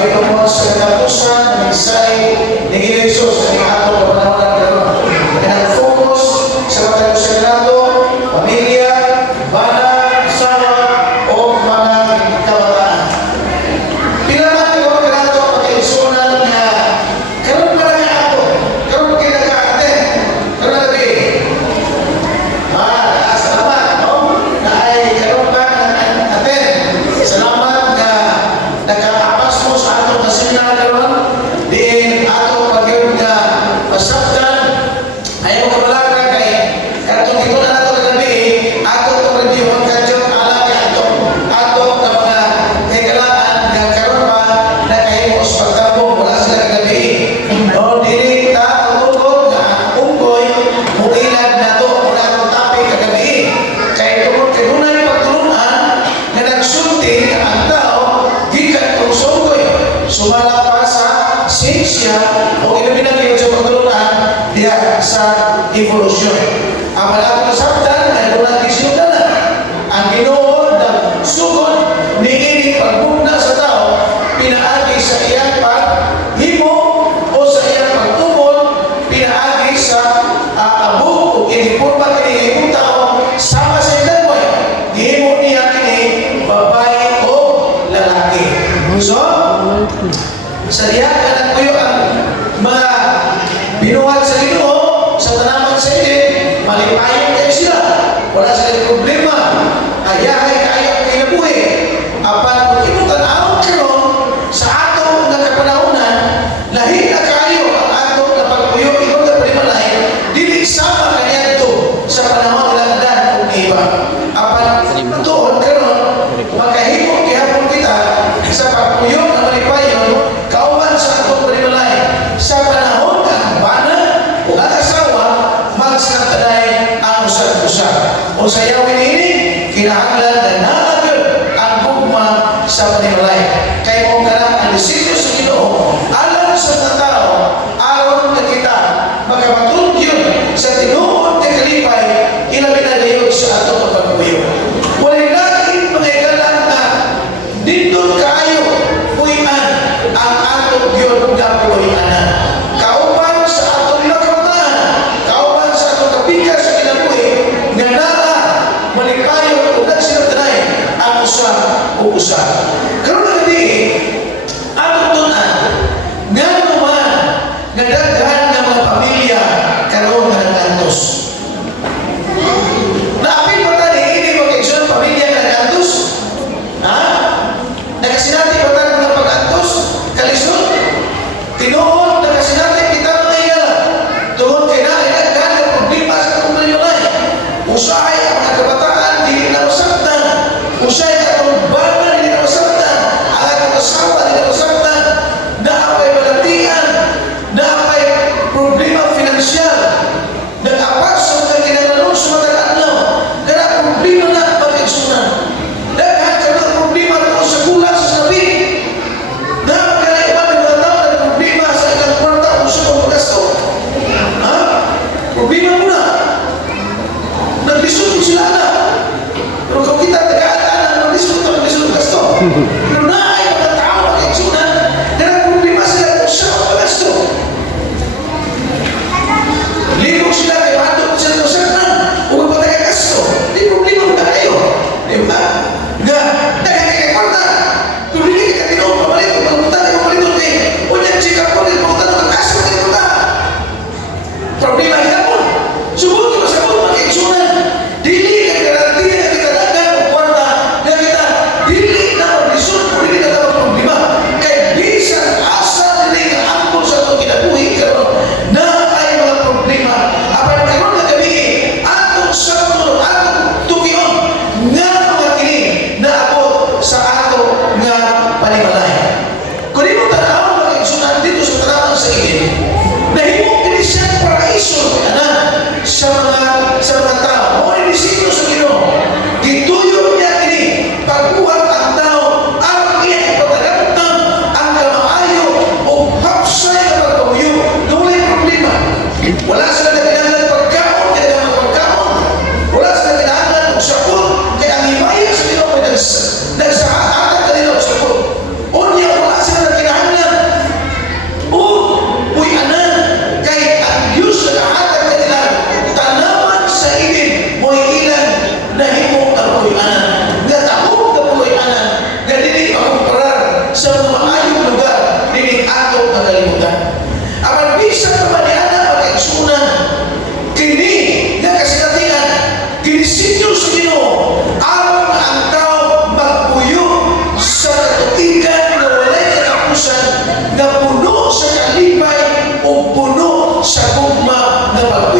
Bagi tungkol sa katapusan ng isay ng Jesus ay ato kapanawanan karon. Nag-focus sa mga Senado, pamilya, bana, asawa, o mga kabataan. Pinaman ko kanato pag-iisunan nga karon pa na ato, karon kayo nag-a-attend, karon na gabi. Salamat, no? Na ay karon pa nag-attend. Salamat na nagkaapas mo sa atong kasinal karon. Diin ato pag-yun nga pasaktan. Ayaw kabalaga kay katong ito na nato kagabi, ato itong review kadyong ala kay ato na mga kagalaan nga karon pa na kahimos pagtabong wala sila kagabi. No, dili ta tutulog nga unggoy muilad na to mula itong topic kagabi. Kaya tungkol kay dunay pagtulungan na nagsulti ang tao gikan kung sunggoy. Sumala pa sa siyensya o inabinagay sa pagtulungan diya sa evolusyon. Ang malaking kasabtan ay doon isyuda na. Ang Ginoo na sugod ni ini pagbugna sa tao pinaagi sa iyang paghimo o sa iyang pagtubol, pinaagi sa abog o iniporma kini ibang tao sama sa iyang boy. Gihimo niya kini babae o lalaki. So, sa diya ka nagpuyo ang mga binuhat sa Ginoo sa tanaman sa init, malipayon kayo sila. Wala sila problema. Ayahay kayo ang kinabuhi. Apan kung inutan ang karon sa ato na kapanahunan, lahi na kayo ang ato na pagpuyo, ibang na palimalay, dili sama kanya ito sa panahon lang dan kung iba. Apan tuon karon, makahimo kihapon kita sa pagpuyo na malipayon, kauban sa atong palimalay, sa panahon ng bana o asawa, magsatanay ang usap-usap. O sa yawin ini, kinahanglan na naagad ang gugma sa panimalay. Kaya kung karang ang disiplyo sa Ginoo, alam sa mga tao, aron na kita magkapatulog sa tinuod na kalipay, ilabi na gayon sa atong pagpuyo. Walay laging mga igalan na dindot kaayo, puyan ang atong yun na puyanan. Kauban sa atong nakabataan, kauban sa atong kapikas sa kinabuhi, nga naa,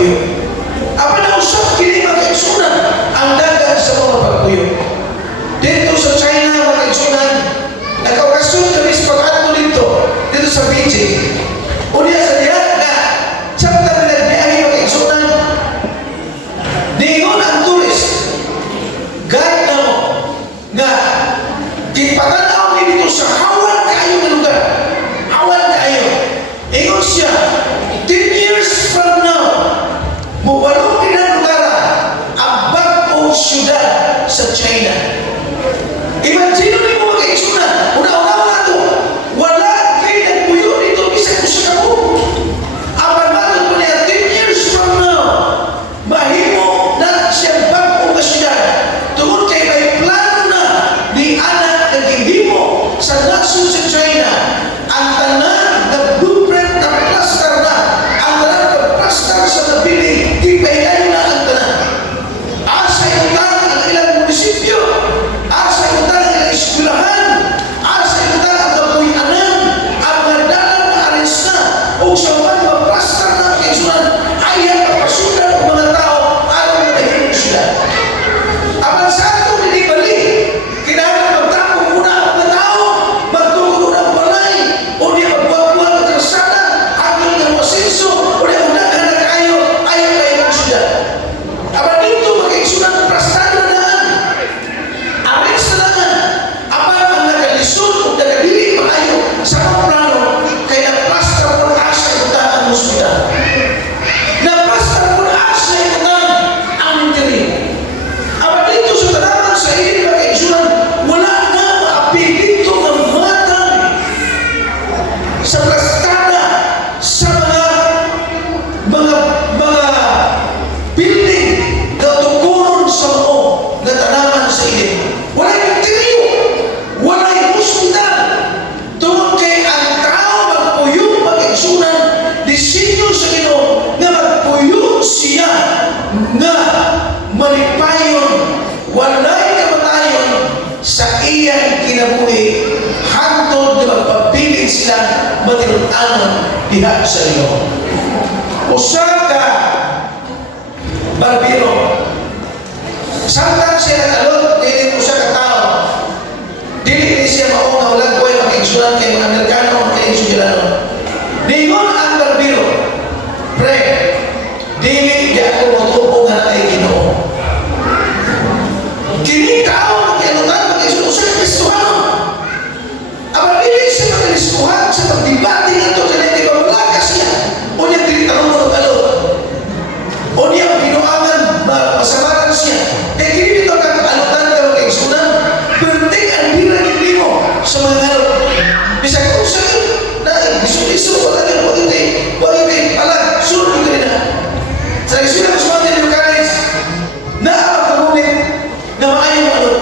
pagpuyo. Apa na usap kini mga kaigsunan ang dagat sa mga pagpuyo. Dito sa China mga kaigsunan, nakaokasyon kami sa pag-ato dito sa Beijing. Unya sa diyan na sabta na nagbiyahe mga kaigsunan, niingon ang turis, guide na mo, nga kipatanaw ni dito sa hawan kayo na lugar. Hawan kayo. Ingon siya, 10 years from now, mawalo pinanugara ang bagong syudad sa China. Imagine mo mga kaigsunan, una-una nga ito, wala kayo nagpuyo dito, isa ko sa kamo. Ang pagmatod mo niya, 10 years from now, mahimo na siya bagong syudad. Tungkol kay may plano na ni anak naging-himo sa nasyon sa China, ang tanan na blueprint na plaster na, ang tanan na plaster sa nabiling, kipahilayo na ang tanan. Asa utang ang ilang munisipyo, asa utang ang ilang eskwelahan, asa utang ang kapuyanan, ang mga dalan na alis na, o sa mga plaster na kaisunan, ayaw kapasunan ng mga tao, ayaw na naging sila. Apan sa ato hindi bali, kinahanglan magtapong muna ang mga tao, magtugod ang balay, o di magbuhat-buhat ang karsada, hanggang ng masinso, o di magdagan na kayo, ayaw kayo ng sila. Apan dito mag-iisunan ng prastado na daan, amin sa daan, apan ang nagalisod o nagadili maayo sa mga plano, kaya na-plaster mo na asa utang ang hospital. Na-plaster mo na asa utang ang intiri. Apan dito sa tanaman sa ilin mag-iisunan, wala na maapil dito ng matang sa plastada, sa mga building na tukuron sa mo na tanaman sa ilin. Wala yung tiriyo, wala yung hospital. Tungkol kay ang tao magpuyong mag-igsunan, disenyo sa Ginoo na magpuyong siya na malipayon, walay kamatayon sa iyang kinabuhi, hangtod na magpabiling sila matinunanon diha sa Ginoo. Usa ka barbero, samtang siya nag-alot, dili usa ka tao, dili siya mao nga walang buhay mag-igsunan kay mga Amerikano kay Sudilano. Ningon ang barbero, pre, dili di ako matuo nga na Ginoo. Kini tao mag-alutan mag-igsunan usa ka Kristohano. Aba dili siya mag-Kristohan sa pagdibati nga ito kanay di ba wala ka siya. O niya dili tanong mo mag-alot. O niya binuangan masamaran siya. Kaya kini dito ka mag-alutan ka mag-igsunan, perting ang biragin mo sa mga alot. Bisa kung sa na isu-isu wala ka wag alam, sunod ka na. Sa igsunan mas mga tinong kanis, na ang kagulit na maayong alot.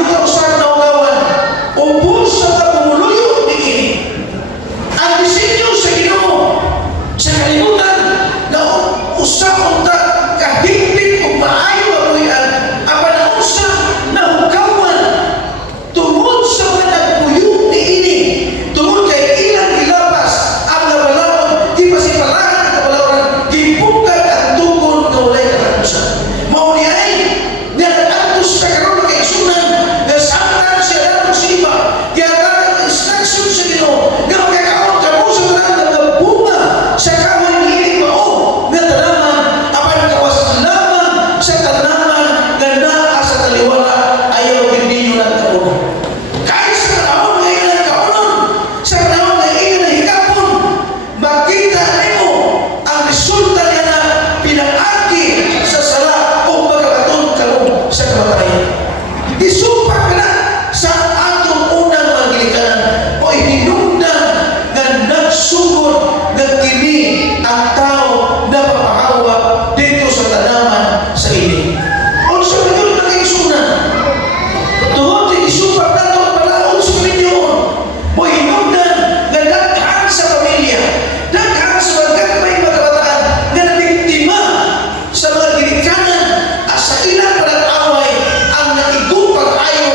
maayo ka usab na ugawan, ubos sa pagmuluyo diin. Ang disenyo sa Ginoo sa kalibutan na usab unta kahigpit ug maayo abuyan apan ang usa na ugawan tungod sa mga nagpuyo niini, tungod kay ilang gilapas ang nabalaon, di pasipalahan ang nabalaon, gibukad ang tukod na walay katapusan. Mao ni ay niya-atos ka karon kay sunan na samtang siya na musiba kaya ang instruction sa Ginoo nga magkakaon ka mo sa tanan nga bunga sa kahoy niini mao nga tanaman apan kawas lamang sa tanaman nga naa sa taliwala ayaw gid lang kauno. Kahit sa panahon nga ilang kaunon, sa panahon nga ilang higapon, makita nimo ang resulta niya na pinangaki sa sala o pagkakaton karon sa kamatayan. Isumpak na sa atong unang magilikanan o hinungdan nga nagsugod nga kini ang tao na papahawa dito sa tanaman sa ini. Unsa man yun nag-isunan? Tungod kay isumpak na ito palaon sa Panginoon. Mo hinungdan nga daghan sa pamilya, daghan sa mga gagmay mga kabataan nga nabiktima sa mga ginikanan at sa ilang panag-away ang naigupag ayo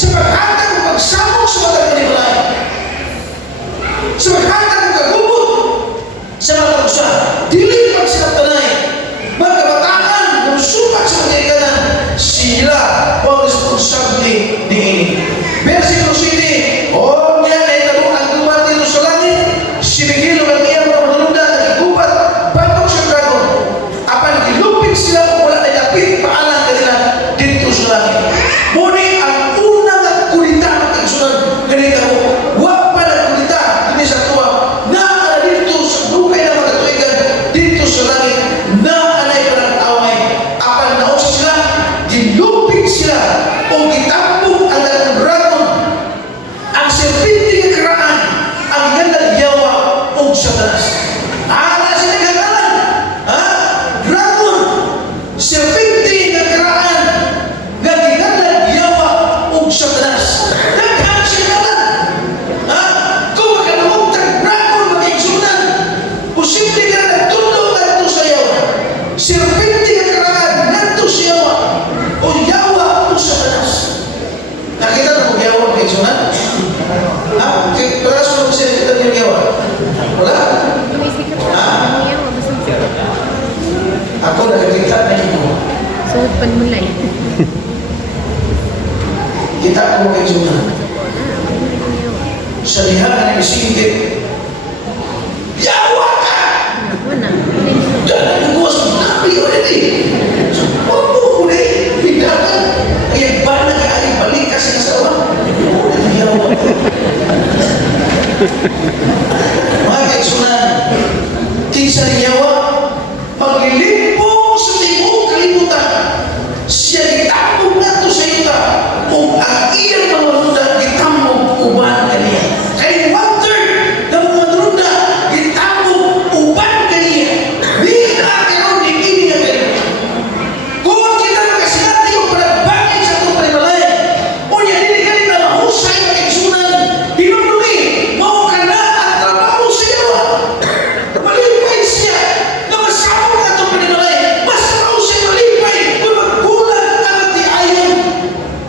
sa paghatag ng pagsamok sa mga kanilay, sa paghatag ng kagubot sa mga pagsa, dili pag sila tanay, mga kabataan na sukat sa mga ikanan, sila ang responsable ni ini. Versikulo 7, o niya ay talunan gubat dito sa langit, sinigilo ng iyang mga manununda na igubat batok sa dragon, apan ilupit sila kung wala na yapit paalang kanila dito sa langit. Muni ang unang kulita ng kagsunan ganito mo, wag pa na kulita hindi sa tuwa na dito sa lukay na mga tuigan dito sa langit na anay pa ng away, apan naos sila gilupit sila o gitambong ang dalang dragon, ang serpente ng karaan, ang gandang yawa o Satanas. Ana sila gagalan, dragon, serpente ng karaan, gandang yawa o Satanas. Daghan sila galan. Kung makalumutang dragon mag-igsunan, posible ka na nagtulong na ito sa yawa. Serpente ng karaan, nandito sa yawa o yawa o Satanas. Nakita na kung yawa mag-igsunan? Para sa mga siya kita ng yawa? Wala? Ako nakikita na ito. Suot panmulay. Kita ko mag-igsunan. Sa lihan na nag-isingit, yawa ka! Wala. Jangan nagbuwas ng nabi already. So, huwag mo ulit. Bidagan. Kaya ba na kaya balik ka sa kasawa? Ulit yawa. Mga kaigsunan, kinsa ni yawa, maglilimpong sa timong kalibutan. Siya gitambong nato sa yuta o ang iyang mga manununda gitambong uban kaniya. Kay one-third ng mga manununda gitambong uban kaniya. Di na karoon ni kini nga kalibutan. Kung kita makasinati yung panagbangin sa itong panimalay, o niya hindi ka nila mahusay na kaigsunan, hinunuli, mau ka na ang trabaho sa yawa. Malipay siya na masama ka itong panimalay, mas raw siya malipay kung magkulang ang tiayon.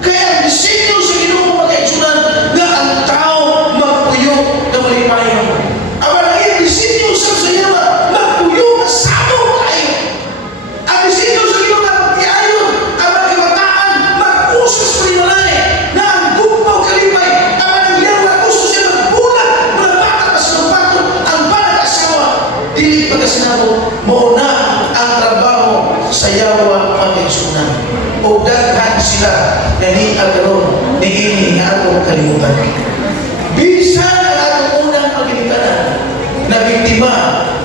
Kaya ang disenyo sa Ginoo mga kaigsunan na ang tao magpuyo na malipayon. Aba na iyang disenyo sa yawa, magpuyo na samo tayo. Ang disenyo sa Ginoo na magtiayon, ang mga kabataan mag-usos panimalay na ang gumpaw kalipay, ang mga yawa usos siya magbulag, mga bata pa sa lupakot, ang banag asawa. Dili pagkasinabo, mo na ang trabaho sa yawa mga kaigsunan. O daghan sila na ni agaron ni ini nga atong kalimutan. Bisan ang atong unang pagilikanan na biktima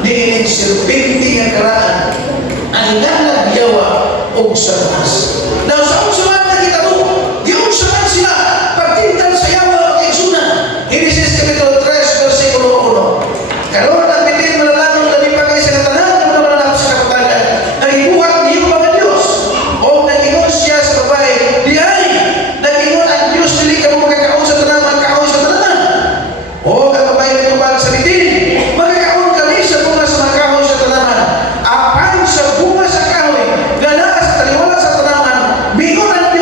ni ining serpente nga karaan, ang nanag yawa o Satanas. Now sa usaman na kita mo, giusaman sila pagtintan sa yawa o kaigsunan. Genesis Kapitulo 3, versikulo 1. Karon ang bitin malalangong na pagay sa katanan ng mga mananap sa kapatagan, nagibuhat niyo mga Diyos o nag-ingon siya sa babae, di ay nag-ingon ang Diyos dili ka mo magkakaon sa tanan, magkakaon sa tanan. O ang babae na tubag sa bitin, magkakaon kami sa bunga sa mga kahoy sa tanaman. Apan sa bunga sa kahoy, gana sa taliwala sa tanaman, mingon ang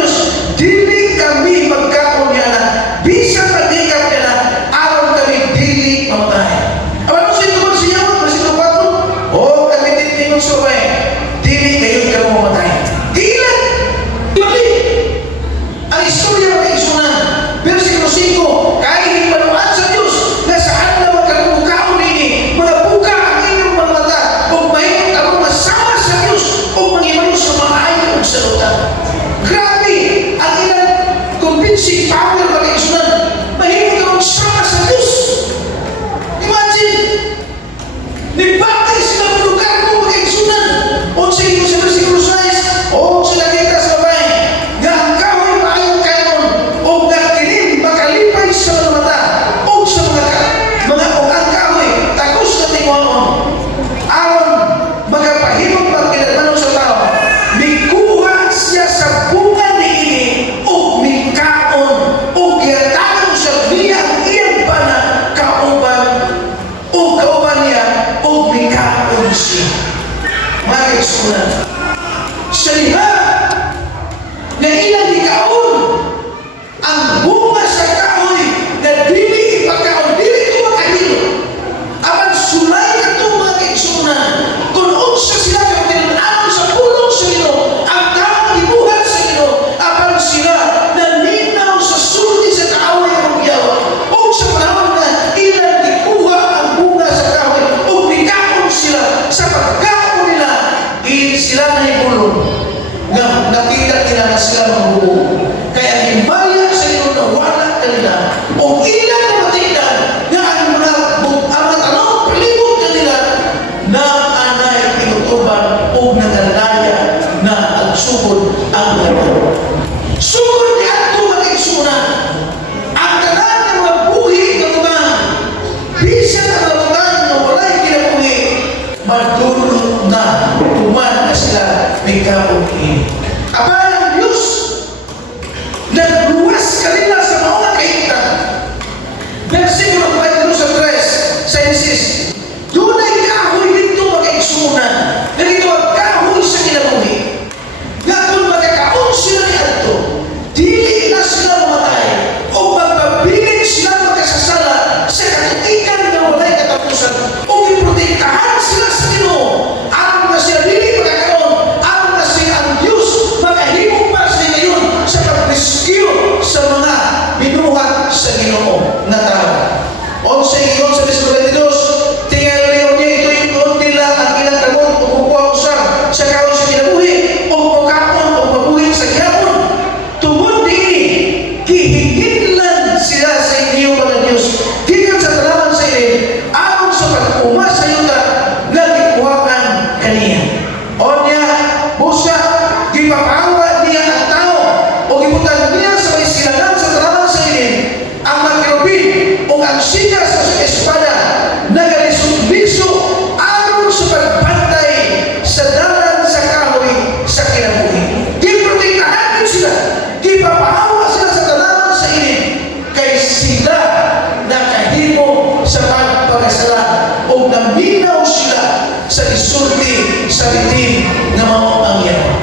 sa litim na mao ang yawa.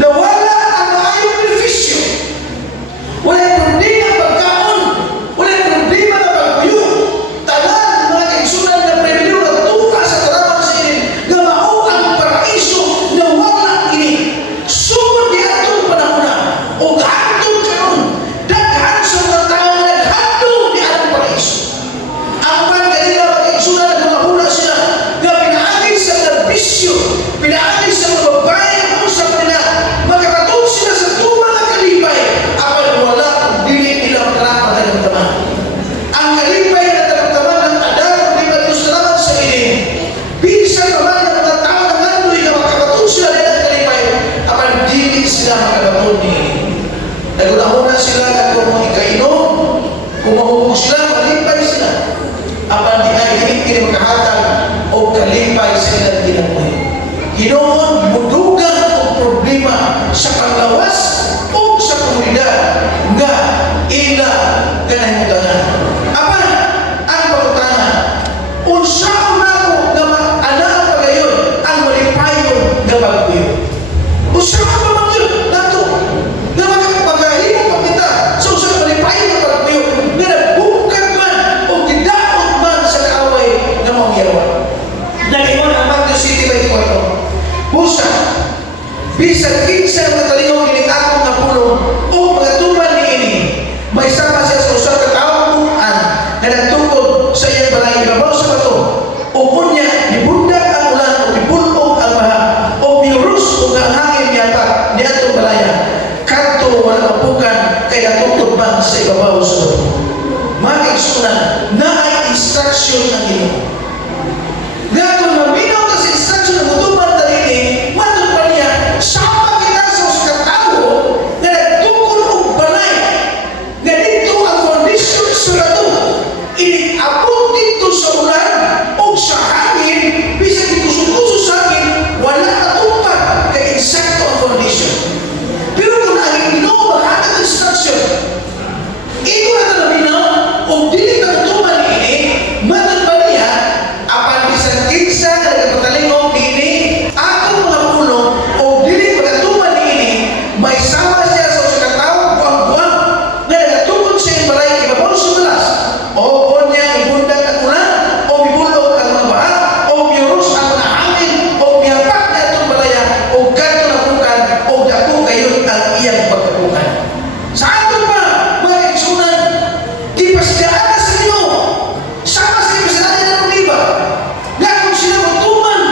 Nawala ang maayong benepisyo. Walang problema pagkaon, walang problema na pagkuyo. Tanan mga kaigsunan na premyo na tuka sa taraman sa inyo nga mao ang paraiso na wala ini. Sumod di atong panahon o hantong karon daghan sa mga tao nga naghantong di atong paraiso. Ang mga kanila mga kaigsunan na mahula sila nga pinaagay sa berbisyo, pinaagay sa mga babae na usap nila, magkakatod sila sa tuma na kalipay apan wala kung dili nila makarama tagamdaman. Ang kalipay na tagamdaman ng adaro di ba Diyos salamat sa ilim. Bisan naman ng mga tao na nganoy na makakatod sila nila ng kalipay apan dili sila makakatod ni naguna-una sila na kung ikainom, kung mahubog sila, malipay sila. Apan di ay hindi makahatag o kalipay sa ilang ginabuhi. Hinoon, mudugan o problema sa panglawas o sa komunidad nga ila ganaymutangan. Apan, ang pagkutanan, unsaon na ko na anaan pagayon ang malipayon nga pagkuyo. Unsaon pa man yun nato na magpagahimo pa kita sa usang malipayon nga pagkuyo nga nagbukag man o gidaot man sa kaaway na mga yawa. Nag-iwan ang Matthew City 24. Busa, bisan kinsa mga talingaw kining akong nga pulong o mga tuman ni ini, may sama siya sa usang kataong bukan na nagtukod sa iyang balay ibabaw sa bato. O kunya, nibundag ang ulan o nibulog ang baha o miurus o ang hangin niyapak ni atong balaya. Kanto wala mapukan kay natutod man sa ibabaw sa bato. Mga kaigsunan, na ay instruction ng ino. Nga kung maminaw ka sa instruction ng mutuman talini, matod pa niya, sama kita sa usagang tao na nagtukod og balay. Nga dito ang foundation sa bato. Inabot dito sa ulan o sa hangin, bisan dito suso sa hangin, wala katupad kay insakto ang foundation. Pero kung ang ino makatag instruction, ito na talaminaw o dili ka tutuman ini, matod pa niya, apan bisan kinsa na nagpatalingaw ini, akong mga pulong o dili magatuman ini, may sama siya sa usa ka tawo buwang-buwang na nagatugod sa iyang balay ibabaw sa balas. O kunya ibundag ang ulan, o mibulog ang mga baha, o miurus ang mga hangin, o miyapak na itong balaya, o ganto na bukan, o dako gayon ang iyang pagkabukan. Sa ato pa, mga kaigsunan, ipasdaan na sa inyo, sama sa ipasdaan ng iba. Nga kung sila magtuman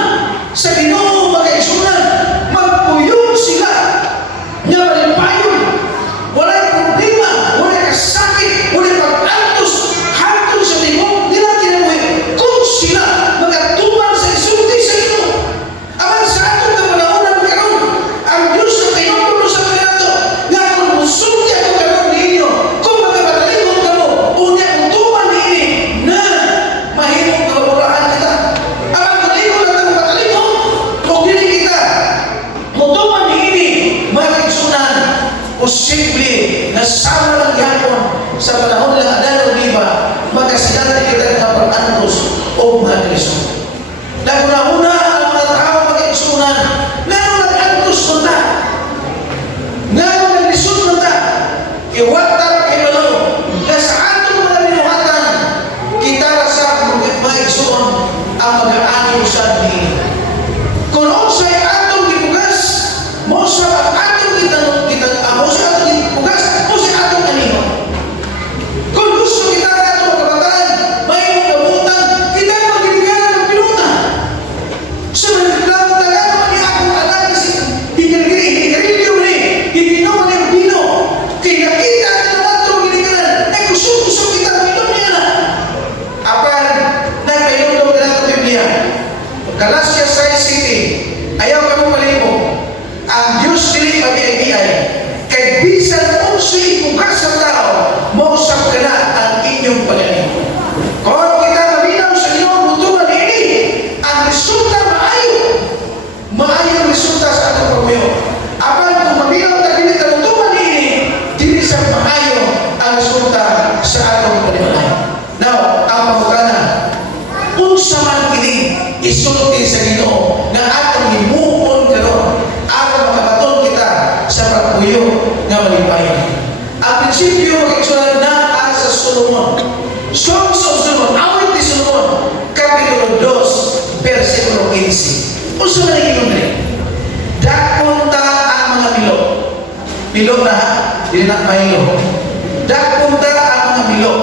sa Ginoo mga kaigsunan, magpuyong sila nga malipayon. Walay problema, walay kasakit, walay pag-antos, hantong sa limong nila kinabuhi kung sila magatuman sa isulti sa Ginoo. Aman sa atong kapanahonan karon, ang Diyos na pinagpulo sa kanato nga kung musulti ako karon ninyo, kung magkabatalingon ka mo, unya kung tuman niini na mahimong kababulaan kita. Aman kung ikaw lang ang patalingon, kung dili kita, mutuman niini, mga kaigsunan, posible na sama lang yapon sa panahon lang adalo diba, magkasinati kita ng pag-antos o mga Kristo. Naguna-una ang mga tao mga kaigsunan, ngano nag-antos mo ta? Ngano nag-lisod mo ta? Iwatan kay Malo, na sa atong mga binuhatan, kita rasa mga kaigsunan ang mag-aani sa diin. Kung sa'y atong gibugas, mo sa atong mo sa atong gibugas, mo sa atong anino. Kung gusto kita na atong kabataan, may mga kabutan, kita ay magiging ng pinutan. Sa mga tagal naman ni akong anak kasi higilgiri ni, higinaw ni, higino. Kaya nakita prinsipyo makikisulat na sa Solomon. Songs of Solomon, awit ni Solomon, Kapitulo 2, versikulo 15. Kung saan na iyon rin, dakunta ang mga milo. Milo na, hindi na mahilo. Dakunta ang mga milo.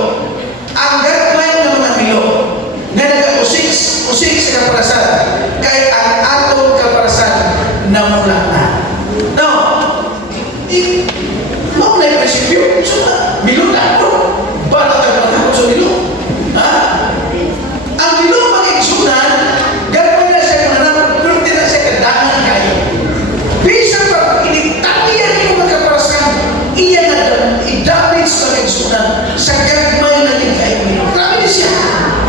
Ang gagawin ng mga milo, nga nag-usik sa kaparasan, kaya ang atong kaparasan na mula na. Now, mauna yung prinsipyo, so milo na ako. Bala tayo na ako sa milo. Ha? Ang milo makikisunan, gagawin na siya mananap, pero di na siya kadangan kayo. Bisa pa, initatiyan yung mga kaparasan, iyan na i-damage sa makikisunan sa gagawin na yung kayo milo. Grabe siya.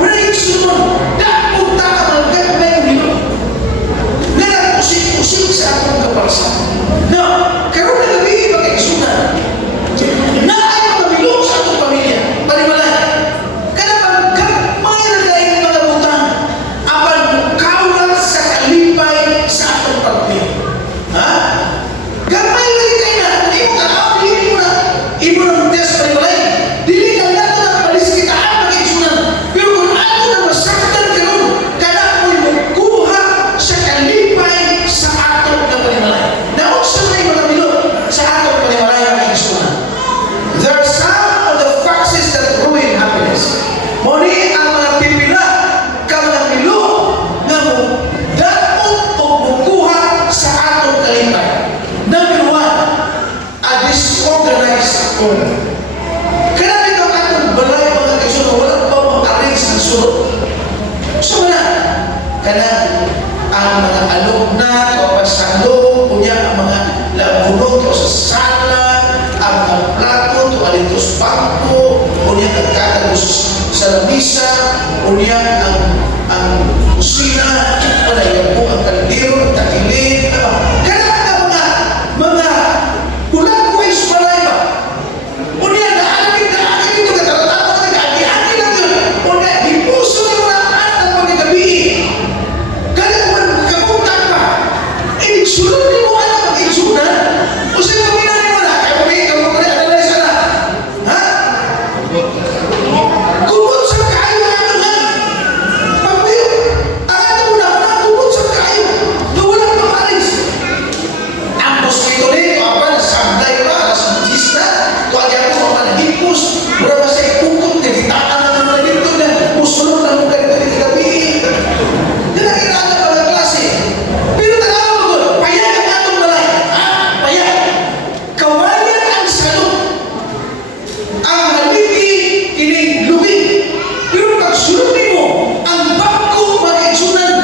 Wala yung sunod, dapunta ka ng gagawin milo. Usik sa akong kaparasan. Now, karoon na gabi makikisunan. Na ay mga milo sa atong pamilya. Palimalay. Kaya gamay na dahil mga butang apan kaulat sa kalipay sa atong pagpili. Ha? Gamay na kayo na. Hindi mo tanaw, hindi mo na. Ibo ng test palimalay. Dili ka na ito na paliskit ang makikisunan. Pero kung ako na masaktan ka nun, kaya ako'y magkuha sa kalipay sa atong palimalay. Naunsa na yung mga milo sa atong palimalay ang makikisunan. There are some of the foxes that ruin happiness. Muni ang mga pipila ka mga milo nga mo daot o bukuha sa atong kalipay. Number 1, a disorganized owner. Kaya ito ang atong balay mga kaisunan, wala pa mag-arrange ng sulod. So na, kaya ang mga alog na o pasalo, kunya ang mga labunod o sa sala, ang mga plato o alitos bangko, kunya ang katagos sa lamisa, kunya ang kusina, kunya po ang kaldero, ang takilid, kaya mga kulang-kuwais balay ba? Kunya naamin ito kataratapos na kagi-agi lang yun. Kunya hipuso yung naan ng pagkagabi. Kaya kung kapuntan pa, sulod ni mo alam ang igsunan. O sa'yo paminari mo na, kaya kung may analyze na. Ha? Kumot sa kayo ang nga. Pagpayo, ang ato mo na, kumot sa kayo. Na walang pamaris. Ang mosquito rin, apa, nasablay pa, alas 10 na. Tuwagyan mo, mga nagipos. Mura ba sa'yo kukot, nagitaan na naman dito na. Musulong na mo kayo gabi. Yan ang irada pa ng klase. Pero tagawa mo doon, payag ang atong balay. Ha? Payag. Kawayan ang salot. Ang haligi, kinilubi. Pero pag sulupin mo, ang bangko makikisunan,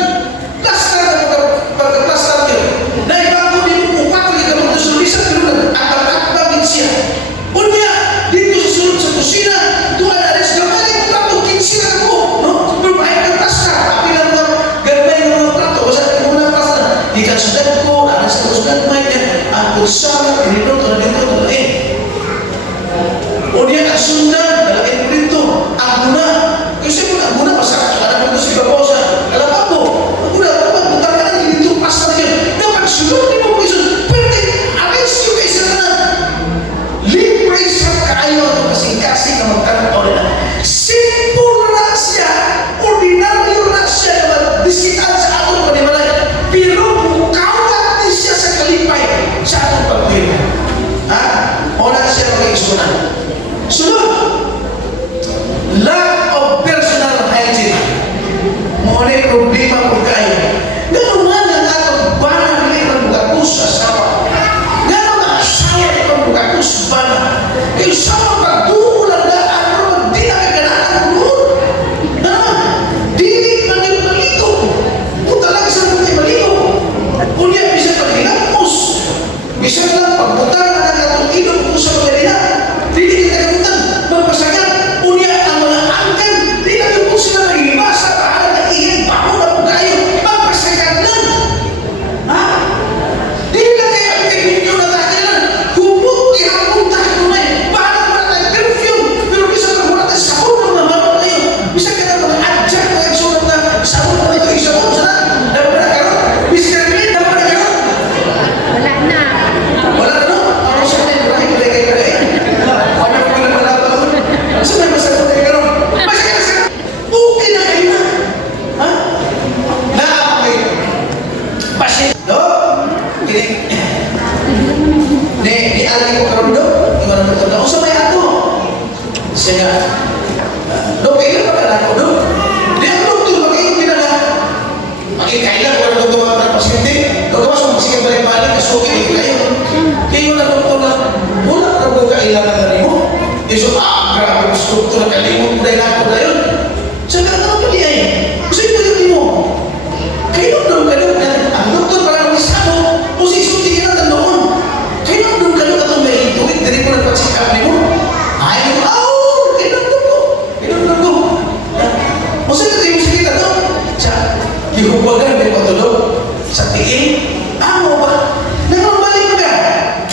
plastar na pagka-plastar nyo. Na ibangko din mo upat ang ikamang sa sulisa, pero nag-atak-atak siya. Unya, dito sa sulod sa kusina, doon na rin sa gamay, plato, 15 na ako. No? Pero mahal ka plastar, api lang mga gamay ng mga plato, basta mo na plastar. Ikan sudan ko, alas sa sudan may niya, ang kutsara, pinito, na dito, nalain. Unya, ang sundan, nalain mo dito, ang guna. Kasi mo na, ang guna, masarap, alam mo ito si Babosa, alam mo, ang guna, butang ka na dito, plastar niya. Na pagsulod ni mo, pwede, alis yung kaisa na. Libre sa kayo at kasing-kasing na magkakataon na. Simple na siya, ordinaryo na siya na magdisitan sa atong panimalay. Pero mukawat din siya sa kalipay sa atong pagpili. Ha? O na siya makikisunan. Sunod, Dok, kailan ba ka ako, Dok? Di ang doktor, mag-iyon pinala. Makikailan ko na doktor mga pasyente. Dok, ka mas magsikat balik-balik, kasukin din kayo. Kayo na doktor na, wala na po kailangan na rin mo. Iso, grabe, mas doktor na kalimot mo dahil ako na yun. Sa gano'n pa niya eh. Kasi ito yun mo. Kayo doon ka doon. Ang doktor parang isa mo. Kasi isuti ka na doon. Kayo doon ka doon at may ituwid. Dari ko nagpa-check up ni mo. Ay, kayo doon ko. Kayo doon ko. Masaya ka yung sakit doon. Sa hihubagan may patulog. Sa tiin. Mo ba? Nagmabalik mo ka.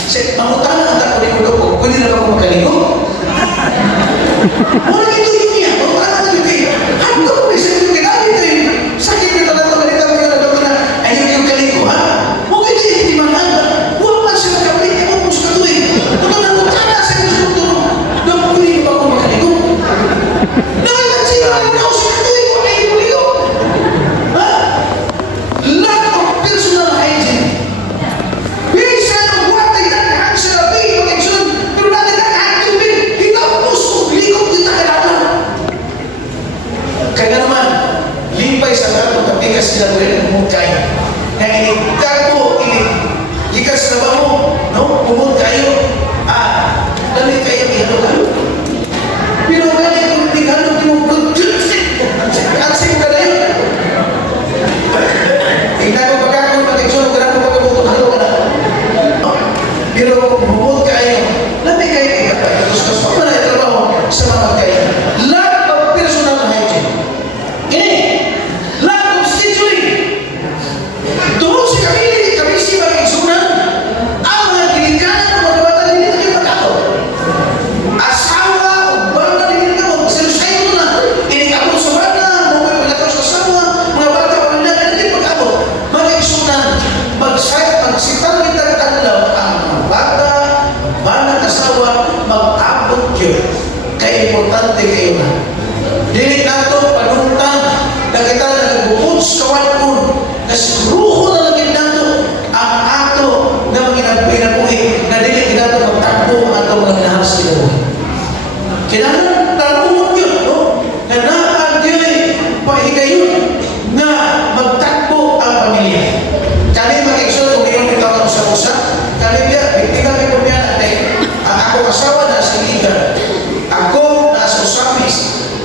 Sa mamutanan ang tako ni ko ko. Pwede na ako makaligo. Wala ito yun niya. Mamutanan na yun kayo. Ano ko may sakit yung kinali ito yun. Sakit nito na ito. Ganito mo yun na doktor na ayaw yung kaliko ha. Huwag ito yung timangan. Huwag man siya magkabalik. Huwag mo siya katuloy. Ito na mamutanan sa iyo sa doktor. Dapat pwede ba ako makaligo? Dapat siya ako siya katuloy. Huwag kayo maligo. Ha? Lack of personal hygiene. Bisa buat tidak kan selapi maksud pero nanti tak hati kita busuk likop kita ke dalam. Kaya naman limpay sa lahat ng kapigas sila rin umungkay. Na ini kago ini jika sa mo no umungkayo dali kayo ito kayo. Pero dali kung tingalo tinugtut asing ka na yun. Tingnan ko pagkakon pag-exono ka na ko pagkabutong halo ka na. Pero bumod kayo, labi kayo ikapay. Tapos pa na yung trabaho sa mga kayo. Lack of personal hygiene. Ini, lack of scheduling. Tungkol si kami si mag-isunan, ang mga kilikanan ng mga bata hindi na kayo pagkato. Asawa, bata hindi na mo, sinusayin mo na, inikabot sa bata, mga pagkataw sa asawa, mga bata, hindi na kayo pagkato. Mag-isunan, magsitang kita katalaw ang mga bata, manang asawa, mag-abot yun. Kaya importante kayo na. Dili na ito, panuntang, na kita na nagbukod sa kawan na ruho na lagin na ito, ang ato na mga pinabuhi, na dili kita ito magtakbo ang ato mga nahas kinabuhi. Kailangan tanungan yun, no? Na naag yun, pahigayon, na magtakbo ang pamilya. Kami mag-exod, kung mayroong ikaw na usap-usap, kami biya, biktima may kumyan natin, ang ako asawa na sa liga, ako na sa usapis,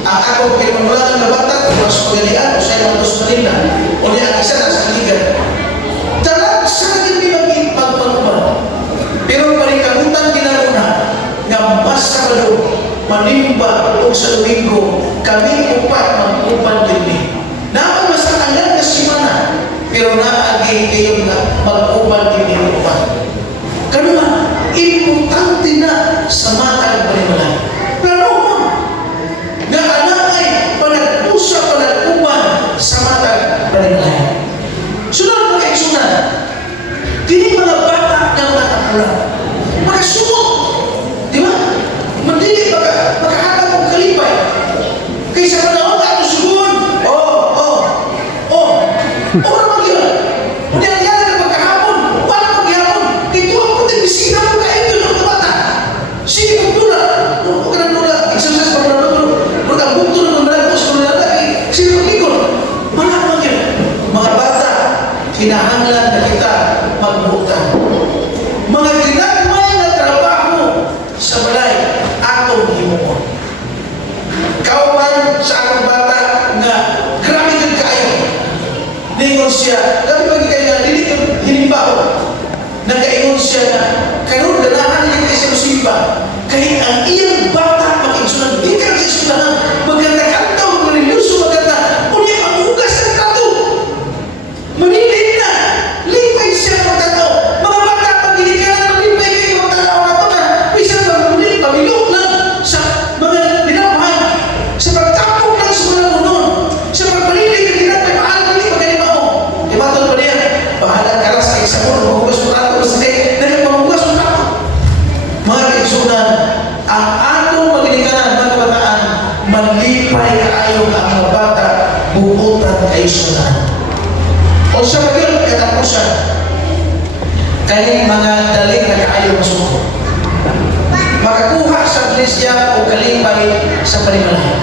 ang ako pinamamulan na bata, kung mas pagalian, o sa'yo ang dos Manila, o niya ang isa na sa liga. Talag sa akin may maging pagpanuman. Pero parikamutan ginaruna, nga mas kabalo, manimba o sa Domingo, kami upat mag-upan din. Naman mas nakangan na simana, pero naagay kayo na mag-upan din upat. Kaya importante na sa matang panimalay. Pero nga anak ay panagpusa, panag-upan sa matang panimalay. Sunod mga eksunan, kini mga bata ng natapulan. Makasumot. Di ba? Mandili makahatag ng kalipay. Kaysa panahon ato sugun. Ora mo yun. Hindi ang yan na pagkahapon. Wala paghihapon. Ito ang puting bisina mo kayo yun ang bata. Sige kong tula. Huwag ka na tula. Exercise pa muna tula. Huwag ang bukto na naman sa mga lalaki. Sige kong likod. Wala mo yun. Mga bata, kinahanglan na kita magbutan. Mga ginagmay na trabaho sa balay, atong himuon. Kauman sa akong bata nga grabe kang kayo. Ningon siya, dapat bagi kayo nga, hindi kang hinimbaw. Nagkaingon siya na, kayo dalahan niya kayo sa musiba. Kahit ang iyang bata mag-insulan, di ka sa isulahan, maganda kanto, mariluso, maganda, ulit ang ugas ng kanto. Manilin na, lipay siya magtanaw. Mga bata, pag hindi ka na malipay kayo magtanaw na ito na, isang pag-ulit, pamilok lang sa mga dinapahan, sa pagtapok lang sa mga munon, sa pagpalilig ang dinapay, pahalang hindi magaling mo. Ibatol pa niya, pahalang karas ay isa mo, mahugas mo ato, basta nagpamahugas mo ato. Mga kaisunan, ang atong maginikanan, mga kabataan, malipay kaayo ang mga bata, bukutan kaisunan. O sa pagkakit, katapusan, kayong mga dalig na kaayo masuko. Makakuha sa iglesia o kalipay sa panimalay.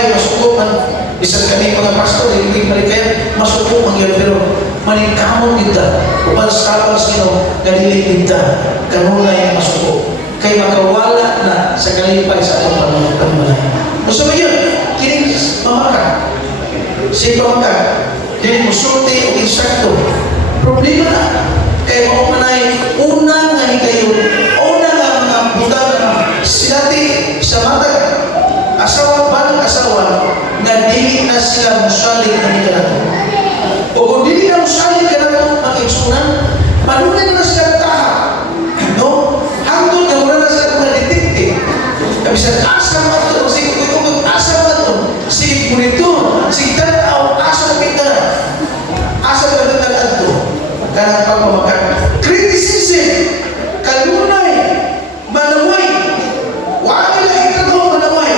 kalipay masuko man bisan kami mga pastor hindi malikay masuko man gyud pero manikamon kita uban sa Ginoo nga dili kita kanunay masuko kay makawala na sa kalipay sa atong pananaw. Usa ba yun? Kini mamaka. Si pamaka dili mo sulti o insakto. Problema na kay mao manay una nga higayon, una nga mga butang na silati sa matag asawa banang asawa nga dili na sila musalig na kanato. O kung dili na musalig kanato makigsunan, manunay na sila taha. No? Hangtod na wala na sila mga detective. Kabisan asa mato, sige kung asa mato, sige monitor, sige tanaw, asa na kita. Asa na kita ato. Kanang pagmamakan. Criticism, kalunay, manaway. Wala nila ito manaway.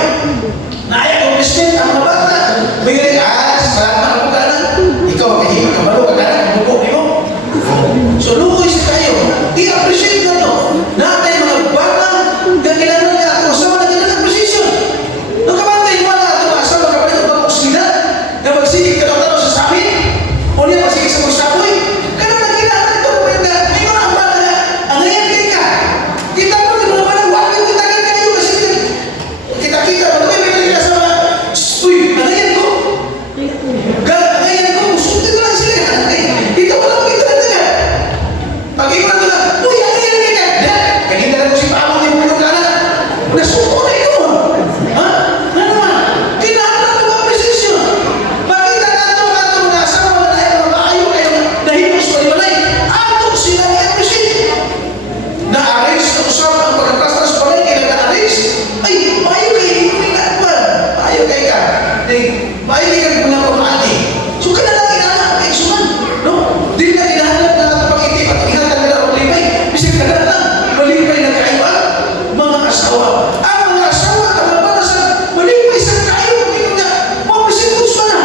Naya congressman ang mga bata. May salamat ako ka na. Ikaw, kabalo ka na, bukok mo. So, lukoy siya tayo. I-appreciate na to. Natay mga bata na kailangan niya ako sa mga kailangan position. Nung kabantay mo na ito, asa magkapalit ang pag-usina na magsigig ka na sa sabi o niya magsigig sa mga saboy. Kaya na kailangan ito. May mga ang bata na ang ngayon ka. Kita mo yung mga bata, wala yung kita kayo kasi kita-kita. Ano kayo may nila sa mga uy, ang ngayon ko. Ngayon ko, susunod ko lang sila. Ikaw wala mo kita na. Pag-iwan ko lang, uy, ang ngayon ka. Kanina na ko si Pamo na yung puno ka na. Nasuko na yun. Ha? Ano naman? Kailangan na mga presisyon. Makita na ito mga asawa na tayo, mga maayo kayo, nahimos ko ibalay. Ato sila i-appreciate. Na-arrange na usap ang pagkakastas pa rin, kaya na-arrange. Ay, maayo kayo, hindi na naman. Maayo kayo ka. Maayo kayo ka mga pamali. So, kailangan may isuman. No? Di na kinahanap na natin pag-itip at ingatan nila o malipay. Bisip ka na lang, malipay na kayo mga asawa. Ang mga asawa, ang mga panasan, malipay sa kayo, hindi nga, mabisit ko na.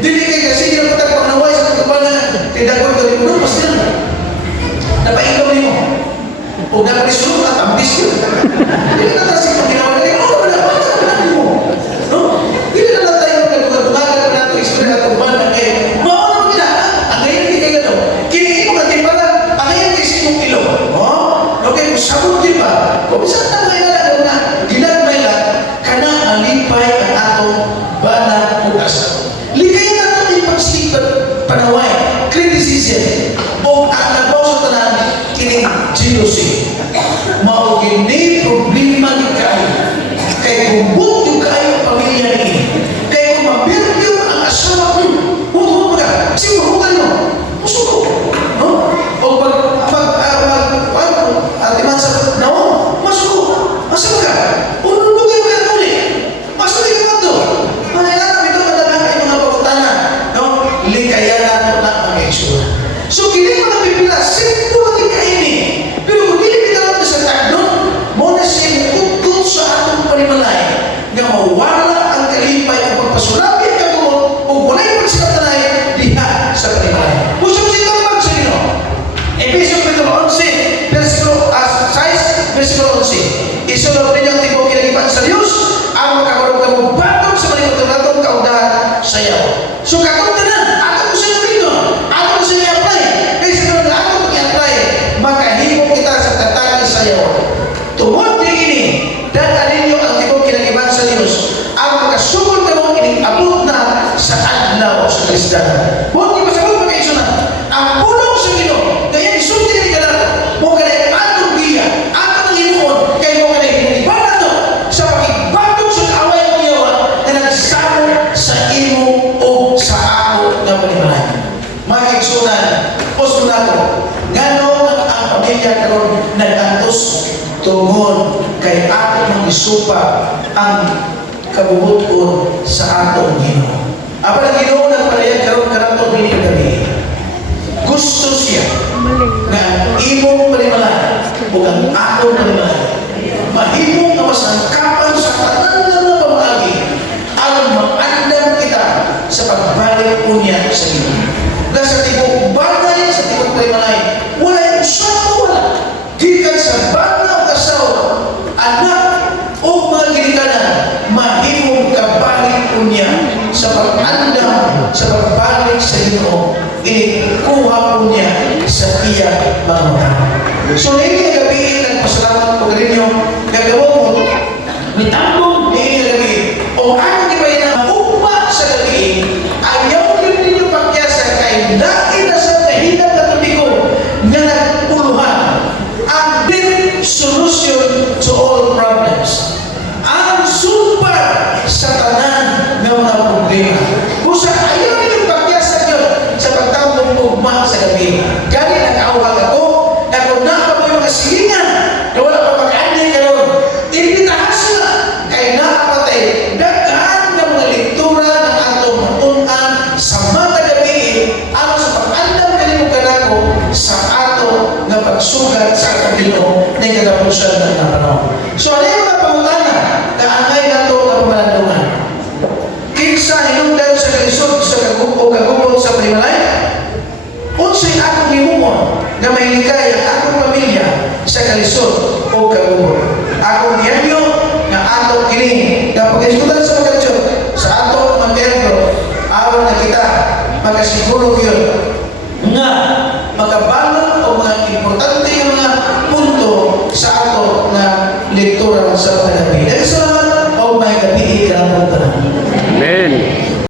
Dili kayo kasi hindi na patag panaway sa pagkapalan na tindagon ko rin mo, mas din. Napaingaw niyo mo. Huwag na parisulong at ambis yun. Hindi na tasik pag ginawa na kayo, wala mo. No? Hindi na lang tayo magbumagal na natin, eksperya at umana kayo. Mauna mo ginaan, ang ngayon hindi kayo ito. Kiniin mo natin pala, ang ngayon kasi mong ilo. Okay, kung sabot din ba? Kung isang na mga ilalagaw na, ginagmay lang, kana alipay ang atong bana o asa. Ligayin natin yung pagsipat, panaway, criticism, o ang nagbaw sa tanan, kining jealousy. Maugin ni problema ni kayo. Kaya kung buot yung kayo ang pamilya ni kaya kung mabiryo ang asawa ko, huwag ka. Siguro, huwag mo. Musuko. No? O atiman sa naon, masuko. Masuko ka. Unulugay mo yan uli. Masuko ka mo ito. Manailangan ito madala kayo mga pagkutana. No? Likayanan mo na ang eksura. So, kini mo na pipila, simple ang ikaini. Pero kung hindi kita natin sa tagnon, muna siya tugtog sa atong panimalay nga mawala ang kalipay o pagpasulabi ka mo o walay pagsilatanay diha sa panimalay. Gusto mo siya ito sa Ginoo? Ephesians 11, versikulo 6, versikulo 11. Isulod ninyo ang tibok kinagipan sa Diyos ang makakarong kamo batong sa manipatulatong kaudahan sa iyo. So, kakunta na, ako ko siya dito. Ako ko siya i-apply. Kaya sa mga ako ko i-apply, makahimo kita sa tatagi sa iyo. Tungod ni ini, data ninyo ang tibok kinagipan sa Diyos ang makasugod ka mo inabot na sa adlaw sa Kristiyanan. Huwag di masabot magkaisunan. Ang pulong sa Ginoo, kaya isulti ni kanako, mo kanay atong biya, atong himuon, kaya mo kanay hiniban na to sa pag-ibagong sa kaaway ng iyawan na nagsamo sa imo o sa ako na panimalay. Mga kaigsunan, posto na ko, ngano ang pamilya karon nag-antos tungod kay ato ng isupa ang kabubuton sa atong Ginoo. Apa na Ginoo nagpalayag karon kanato bini gabi. Gusto siya na imong panimalay o ang atong panimalay mahimong na masangkapan sa tanan na pamagi aron mag-andam kita sa pagbalik unya sa Ginoo. Na sa tibok banay, sa tibok panimalay, wala yung usapo wala. Gikan sa bana o kasawa, anak o mga ginikanan, mahimong kabalik sa pagbalik sa Ginoo, ikuha po niya sa iya mga mata. So, hindi gabi nagpasalamat po rin yung gagawa mo, may tama